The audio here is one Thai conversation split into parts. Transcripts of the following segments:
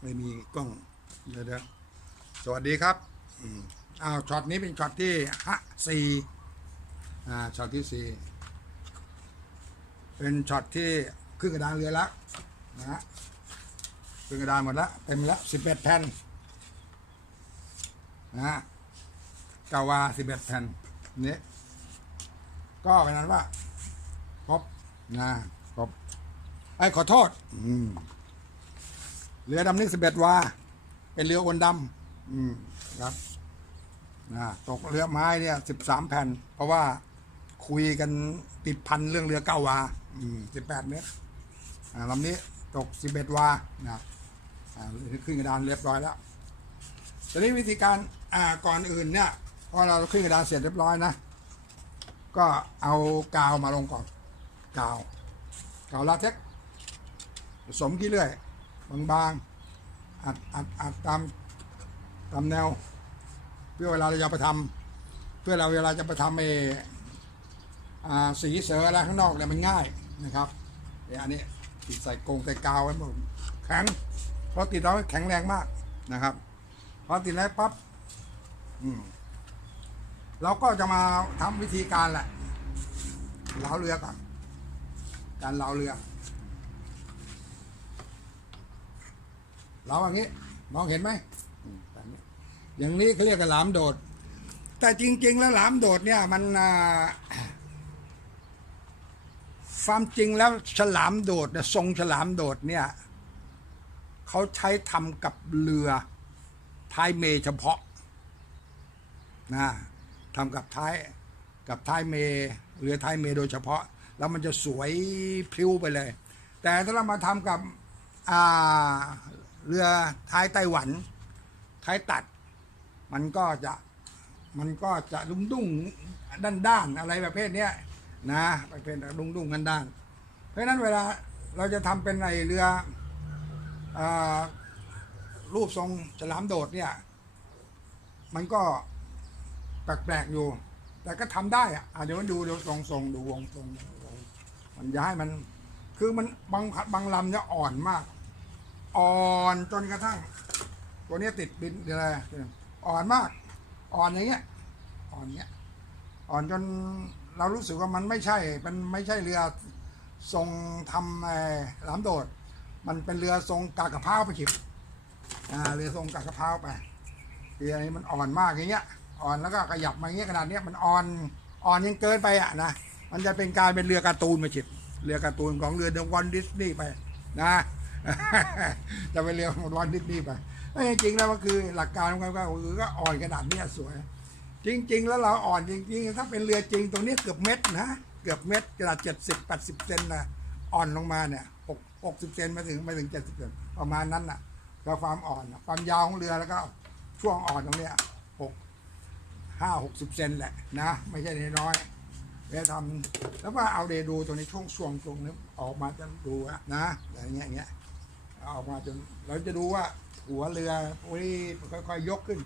ไม่มีกล้องเดี๋ยวสวัสดีครับอ้าวช็อตนี้เป็นช็อตที่ฮะสี่อ่าช็อตที่สี่เป็นช็อตที่ขึ้นกระดานเรือแล้วนะฮะขึ้นกระดานหมดแล้วเต็มแล้วสิบเอ็ดแผ่นนะฮะกาวาสิบเอ็ดแผ่นนี้ก็เป็นนั้นว่าครบนะครบไอ้ขอโทษ อืม เรือดำนี่สิบเอ็ดวา เป็นเรืออวนดำอืมครับนะตกเรือไม้เนี่ยสิบสามแผ่น เพราะว่าคุยกันติดพันเรื่องเรือเก้าวา อืมสิบแปดเมตรอ่าลำนี้ตกสิบเอ็ดวานะอ่าขึ้นกระดานเรียบร้อยแล้วตอนนี้วิธีการอ่าก่อนอื่นเนี่ยพอเราขึ้นกระดานเสร็จเรียบร้อยนะก็เอากาวมาลงก่อนกาวกาวลาเท็กผสมขี้เลื่อย บางๆอัดอัดอัดตามตามแนว เพื่อเวลาเราจะไปทำเพื่อเราเวลาจะไปทำเออ่าสีเสืออะไรข้างนอกเนี่ยมันง่ายนะครับเนี่ยอันนี้ติดใส่กรงใส่กาวไว้หมดแข็งเพราะติดแล้วแข็งแรงมากนะครับพอติดแล้วปั๊บอืมเราก็จะมาทำวิธีการแหละเหลาเรือก่อนการเหลาเรือ เราอย่างนี้ มองเห็นไหมอืมแบบนี้อย่างนี้เขาเรียกกันหลามโดด แต่จริง ๆ แล้วหลามโดดเนี่ยมันอ่าความจริงแล้วฉลามโดดเนี่ยทรงฉลามโดดเนี่ยเขาใช้ทำกับเรือท้ายเมเฉพาะนะทำกับท้ายกับท้ายเมเรือท้ายเมโดยเฉพาะ แล้วมันจะสวยพริ้วไปเลย แต่ถ้าเรามาทำกับอ่า เรือท้ายไต้หวัน ท้ายตัด มันก็จะมันก็จะดุ้งดุ้งด้านด้านอะไรประเภทเนี้ยนะประเภทดุ้งดุ้งด้านด้านเพราะฉะนั้นเวลาเราจะทำเป็นไอเรืออรูปทรงฉลามโดดเนี่ยมันก็แปลกๆอยู่ แต่ก็ทำได้อะอะเดี๋ยวมันดูเดี๋ยวทรงทรงดูวงทรงมันย้ายมัน คือมันบางบางลำเนี่ยอ่อนมาก อ่อนจนกระทั่ง ตัวนี้ติดบินอะไรอ่อนมาก อ่อนอย่างเงี้ย อ่อนเงี้ย อ่อนจนเรารู้สึกว่ามันไม่ใช่ มันไม่ใช่เรือทรงทำไอ้หลามโดด มันเป็นเรือทรงกากระเพร้าไปฉิบอ่าเรือทรงกากระเพร้าไปเรือนี้มันอ่อนมากอย่างเงี้ย อ่อนแล้วก็ขยับมาอย่างเงี้ยขนาดเนี้ยมันอ่อน อ่อนยังเกินไปอะนะ มันจะเป็นการเป็นเรือการ์ตูนมาฉิบเรือการ์ตูนของเรือเดอะวอลดิสนีย์ไปนะ จะไปเรือของวอลดิสนีย์ไปไม่จริงๆแล้วมันคือหลักการของมันก็คือก็อ่อนขนาดเนี้ยสวย จริง ๆ แล้วเราอ่อนจริงๆถ้าเป็นเรือจริงตรงนี้เกือบเม็ดนะเกือบเม็ดกระดาษเจ็ดสิบแปดสิบเซนนะอ่อนลงมาเนี่ยหกหกสิบเซนมาถึงมาถึงเจ็ดสิบเซนประมาณนั้นน่ะก็ความอ่อนความยาวของเรือแล้วก็ช่วงอ่อนตรงเนี้ยหกห้าหกสิบเซนแหละนะ ไม่ใช่น้อยๆเดี๋ยวทำแล้วว่าเอาเดดูตรงนี้ช่วงช่วงตรงนี้ออกมาจะดูอะนะอย่างเงี้ยอย่างเงี้ย เอาออกมาจนเราจะดูว่าหัวเรือโอ้ยค่อยๆยกขึ้น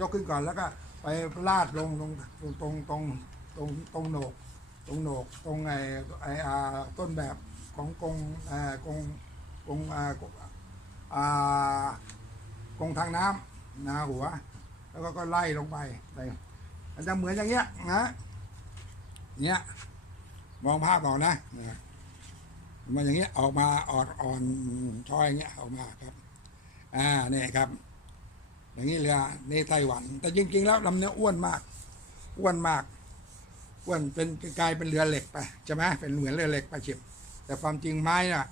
ยกขึ้นก่อนแล้วก็ไปลาดลงตรงตรงตรงตรงตรงโหนก ตรงโหนกตรงไอ้ไอ้อาต้นแบบของกงอ่อกงกงอ่ากรงอ่ากรงทางน้ำนะหัว แล้วก็ก็ไล่ลงไปไปมันจะเหมือนอย่างเงี้ยนะเนี้ยมองภาพออกนนะ มันอย่างเงี้ยออกมาอ่อนอ่อนช้อยอย่างเงี้ยออกมาครับ อ่าเนี่ยครับ อย่างนี้เรือในไต้หวัน แต่จริง ๆ แล้วลำเนี้ยอ้วนมาก อ้วนมากอ้วนเป็นกลายเป็นเรือเหล็กไปใช่ไหมเป็นเหมือนเรือเหล็กไปเฉียบแต่ความจริงไม้น่ะ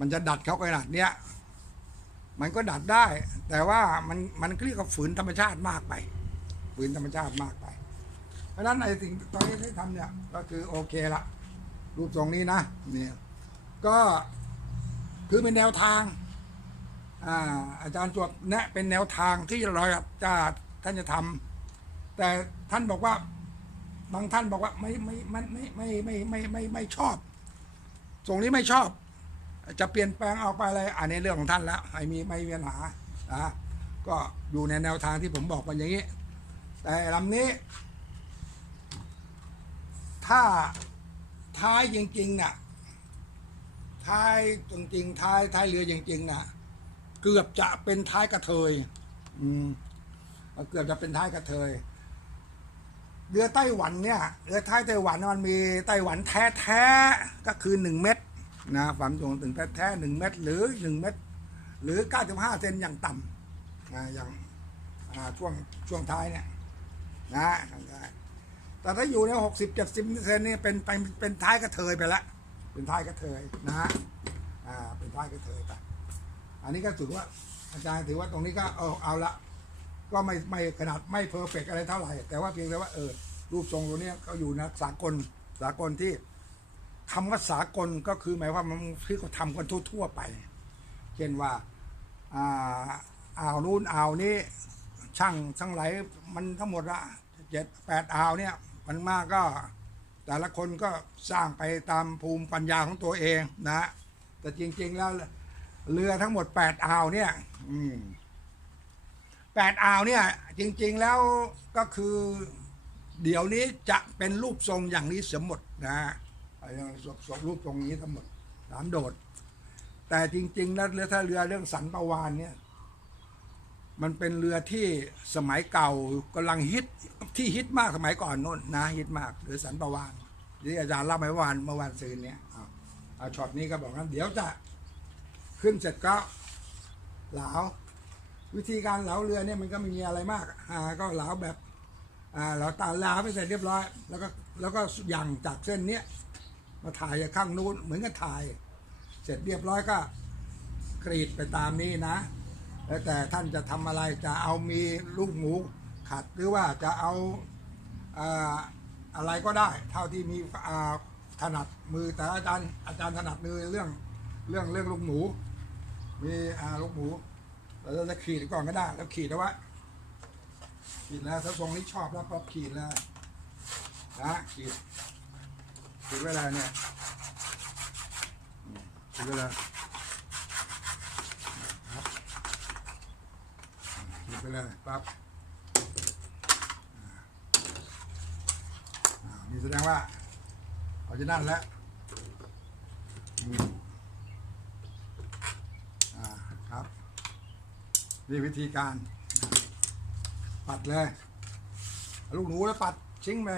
มันจะดัดเขาขนาดเนี้ยมันก็ดัดได้ แต่ว่ามันมันเรียกว่าฝืนธรรมชาติมากไปฝืนธรรมชาติมากไป เพราะฉะนั้นไอ้สิ่งตอนนี้ที่ทำเนี่ย ก็คือโอเคละรูปทรงนี้นะเนี่ย ก็คือเป็นแนวทางอ่าอาจารย์จวบแนะเป็นแนวทางที่เราจะท่านจะทำแต่ท่านบอกว่าบางท่านบอกว่าไม่ไม่ไม่ไม่ไม่ไม่ไม่ไม่ไม่ชอบตรงนี้ไม่ชอบ จะเปลี่ยนแปลงเอาไปอะไรอันนี้เรื่องของท่านแล้วไม่มีไม่มีปัญหานะก็อยู่ในแนวทางที่ผมบอกมันอย่างนี้ แต่ลำนี้ ถ้าท้ายจริงๆน่ะ ท้ายจริงๆท้ายท้ายเรือจริงๆน่ะเกือบจะเป็นท้ายกระเทย อืมเกือบจะเป็นท้ายกระเทยเรือไต้หวันเนี่ยเรือท้ายไต้หวันมันมีไต้หวันแท้แท้ๆก็คือหนึ่งเม็ดนะความสูงถึงแท้แท้หนึ่งเม็ดหรือหนึ่งเม็ดหรือเก้าสิบห้าเซนอย่างต่ำนะอย่างอ่าช่วงช่วงท้ายเนี่ยนะแต่ถ้าอยู่ในหกสิบเจ็ดสิบเซนนี่เป็นเป็นเป็นท้ายกระเทยไปแล้ว เป็นท้ายกระเทยนะฮะอ่าเป็นท้ายกระเทยไปอันนี้ก็ถือว่าอาจารย์ถือว่าตรงนี้ก็เอาเอาละก็ไม่ไม่ขนาดไม่เพอร์เฟกอะไรเท่าไหร่ แต่ว่าเพียงแต่ว่าเออรูปทรงตัวเนี้ยก็อยู่นะสากลสากลที่คำว่าสากลก็คือหมายว่ามันที่เขาทำกันทั่ว ๆ ไป เช่นว่าอ่าอ่าวนู้นอ่าวนี้ช่างทั้งหลายมันทั้งหมดละเจ็ดแปดอ่าวเนี่ยมันมากก็ แต่ละคนก็สร้างไปตามภูมิปัญญาของตัวเองนะ แต่จริง ๆ แล้วเรือทั้งหมดแปดอ่าวเนี่ยแปดอ่าวเนี่ย จริง ๆ แล้วก็คือ เดี๋ยวนี้จะเป็นรูปทรงอย่างนี้เสียหมดนะฮะไอ้สรูปทรงนี้ทั้งหมดสามโดด แต่จริงๆแล้วเรือถ้าเรือเรื่องสันประวานเนี่ย มันเป็นเรือที่สมัยเก่ากำลังฮิต ที่ฮิตมากสมัยก่อนโน้นนะฮิตมากเรือสันประวานที่อาจารย์เล่าไปเมื่อวานเมื่อวานซืนเนี่ยเอาเอาช็อตนี้ก็บอกว่าเดี๋ยวจะขึ้นเสร็จก็เหลาวิธีการเหลาเรือเนี่ยมันก็ไม่มีอะไรมากอ่าก็เหลาแบบอ่าเราตาเหลาไปเสร็จเรียบร้อย แล้วก็แล้วก็ย่างจากเส้นเนี้ยมาถ่ายข้างนู้นเหมือนกับถ่าย เสร็จเรียบร้อยก็กรีดไปตามนี้นะ แล้วแต่ท่านจะทำอะไรจะเอามีลูกหมู ขัดหรือว่าจะเอาอะไรก็ได้ เท่าที่มีอาถนัดมือแต่อาจารย์อาจารย์ถนัดมือเรื่องเรื่องเรื่องลูกหมู มีอาลูกหมูเราจะขีดก่อนก็ได้ แล้วขีดเอาไว้ขีดแล้วถ้าทรงนี้ชอบแล้วก็ขีดแล้วนะขีดขีดไว้เลยเนี่ยขีดไว้เลยครับขีดไปเลยปั๊บอ่าอ่า นี่แสดงว่าเขาจะนั่นแล้วอ่าครับ นี่วิธีการ ปัดเลย ลูกหนูแล้วปัดชิ้งไป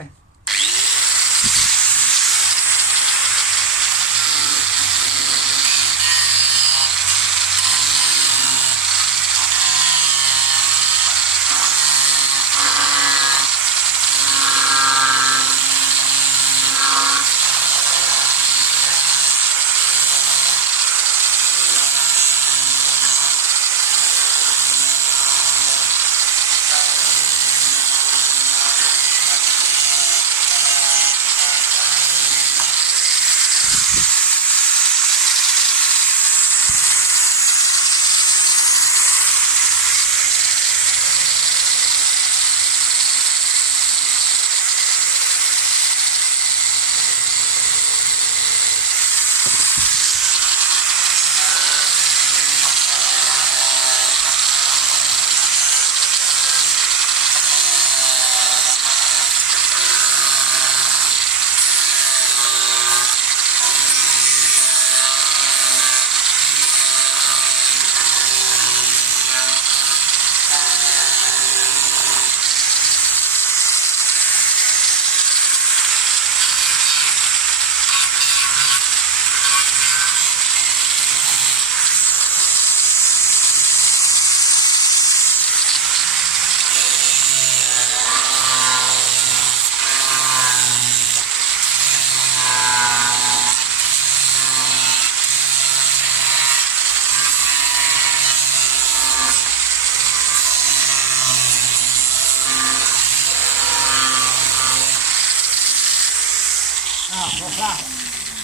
อ้าวคร่าว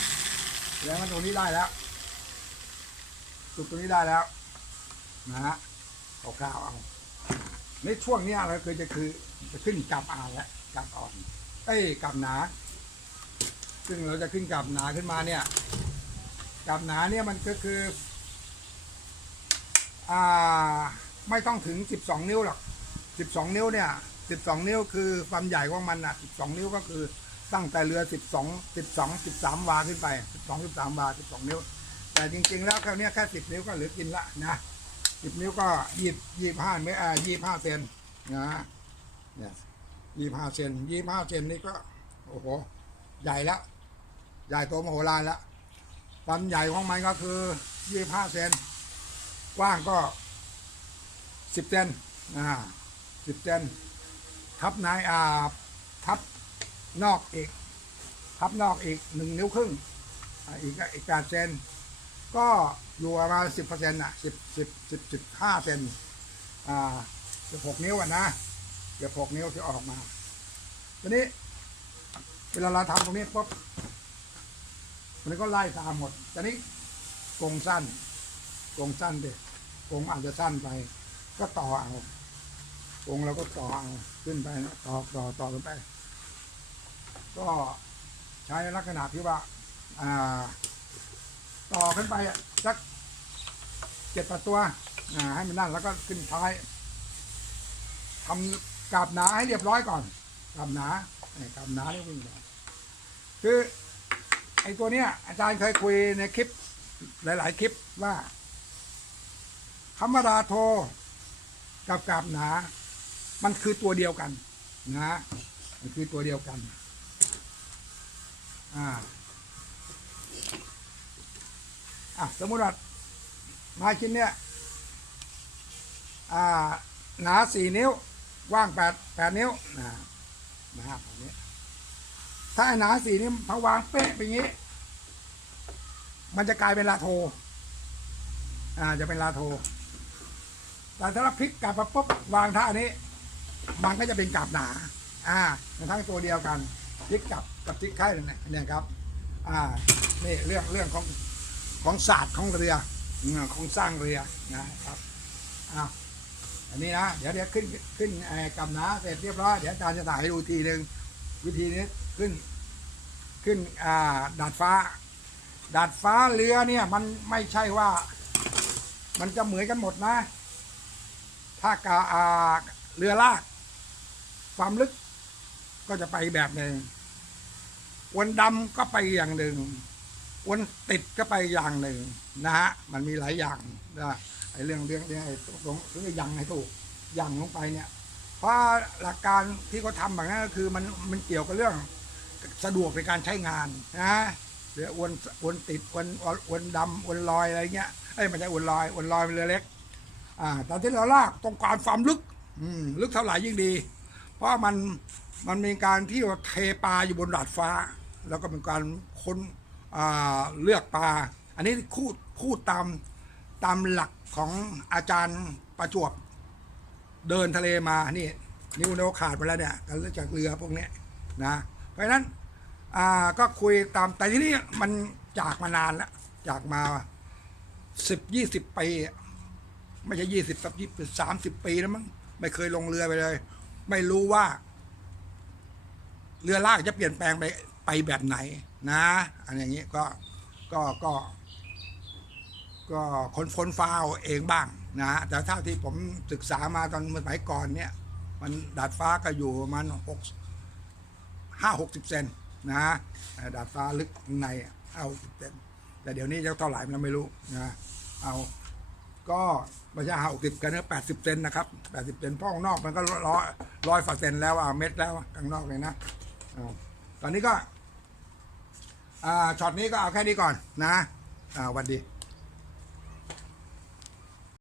ๆแล้วมันตรงนี้ได้แล้วสุดตรงนี้ได้แล้ว นะฮะคร่าวเอาในช่วงเนี้ยเราคือจะคือจะขึ้นกับอ่านแล้วกับอ่อน เอ้ยกับหนา ซึ่งเราจะขึ้นกับหนาขึ้นมาเนี่ยกับหนาเนี่ยมันก็คือ อ่า ไม่ต้องถึงสิบสองนิ้วหรอกสิบสองนิ้วเนี่ยสิบสองนิ้วคือความใหญ่ของมันอะสิบสองนิ้วก็คือ ตั้งแต่เรือสิบสองสิบสองสิบสามวาขึ้นไปสิบสองสิบสามวาสิบสองนิ้ว แต่จริง ๆ แล้วคราวนี้แค่สิบนิ้วก็เหลือกินละนะสิบนิ้วก็ยี่ยี่ห้าเมตรอ่ายี่ห้าเซนนะเนี่ยยี่ห้าเซนยี่ห้าเซนนี่ก็โอ้โหใหญ่แล้วใหญ่โตมโหฬารแล้วความใหญ่ของมันก็คือยี่ห้าเซนกว้างก็สิบเซนอ่าสิบเซนทับในอ่าทับ นอกอีกทับนอกอีกหนึ่งนิ้วครึ่งอีกอีกแปดเซนก็อยู่ประมาณสิบเปอร์เซ็นต์อะสิบสิบสิบสิบห้าเซนอ่าสิบหกนิ้วอะนะเกือบหกนิ้วที่ออกมาทีนี้ เวลาเราทำตรงนี้ปุ๊บมันก็ไล่ตามหมดทีนี้กรงสั้นกรงสั้นดิกรงอาจจะสั้นไป ก็ต่อเอากงเราก็ต่อเอาขึ้นไปนะต่อต่อต่อไป ก็ใช้ลักษณะที่ว่าต่อขึ้นไปอะสักเจ็ดแปดตัวให้มันนั่นแล้วก็ขึ้นท้ายทำกาบหนาให้เรียบร้อยก่อนกาบหนาไอ้กาบหนานี่วิ่งไปคือไอ้ตัวเนี้ยอาจารย์เคยคุยในคลิป หลาย ๆ คลิปว่าคำว่าราโทกับกาบหนา มันคือตัวเดียวกันนะมันคือตัวเดียวกัน อ่าอะสมมติว่าไม้ชิ้นเนี้ยอ่าหนาสี่นิ้วกว้างแปดแปดนิ้วนะนะแบบนี้ถ้าไอ้หนาสี่นิ้วพอวางเป๊ะไปงนี้ มันจะกลายเป็นลาโทอ่าจะเป็นลาโทแต่ถ้าเราพลิกกลับมาปุ๊บวางท่านี้ มันก็จะเป็นกาบหนา อ่ามันทั้งตัวเดียวกัน พลิกกลับกับพลิกไข่เนี่ยเนี่ยครับอ่านี่เรื่องเรื่องของของศาสตร์ของเรืออืมของสร้างเรือนะครับอ้าวอันนี้นะเดี๋ยวเดี๋ยวขึ้นขึ้นไอ้กำนาเสร็จเรียบร้อยเดี๋ยวอาจารย์จะถ่ายให้ดูทีหนึ่งวิธีนี้ขึ้นขึ้นอ่าดาดฟ้า ดาดฟ้าเรือเนี่ยมันไม่ใช่ว่า มันจะเหมือนกันหมดนะ ถ้ากาอ่าเรือลาก ความลึก ก็จะไปแบบหนึ่งอวนดำก็ไปอย่างหนึ่งอวนติดก็ไปอย่างหนึ่งนะฮะมันมีหลายอย่างนะไอ้เรื่องเรื่องเรื่องไอ้ตรงเรื่องยังให้ถูกยังลงไปเนี่ย เพราะหลักการที่เขาทำแบบนั้นก็คือมันมันเกี่ยวกับเรื่องสะดวกในการใช้งานนะเรืออวนอวนติดอวนอวนดำอวนลอยอะไรเงี้ยเอ้ม่ใช่อวนลอยอวนลอยเป็นเรือเล็ก อ่าแต่ที่เราลากต้องการความลึก อืม ลึกเท่าไหร่ยิ่งดี ราะมันมันมีการที่ว่าเทปลาอยู่บนดาดฟ้า แล้วก็เป็นการค้นเลือกปลา อันนี้พูดพูดตามตามหลักของอาจารย์ประจวบเดินทะเลมานี่นิ้วโนขาดไปแล้วเนี่ยกันจากเรือพวกนี้นะเพราะฉะนั้นก็คุยตามแต่ที่นี่มันจากมานานแล้วจากมาสิบยี่สิบปี ไม่ใช่ยี่สิบสักยี่สิบสามสิบปีแล้วมั้งไม่เคยลงเรือไปเลย ไม่รู้ว่า เรือลากจะเปลี่ยนแปลงไปไปแบบไหนนะอันอย่างนี้ก็ก็ก็ก็คนค้นฟ้าเอาเองบ้างนะ แต่เท่าที่ผมศึกษามาตอนสมัยก่อนเนี่ย มันดาดฟ้าก็อยู่ประมาณหกห้าหกสิบเซนนะดาดฟ้าลึกในห้าแต่เดี๋ยวนี้จะเท่าไหร่เราไม่รู้นะเอา ก็ไม่ใช่หาหกสิบกันนะแปดสิบเซนนะครับแปดสิบเซนพ่อข้างนอกมันก็ร้อยร้อยฝาเซนแล้วอะเม็ดแล้วข้างนอกเลยนะอตอนนี้ก็อ่าช็อตนี้ก็เอาแค่นี้ก่อนนะอ่าวันดี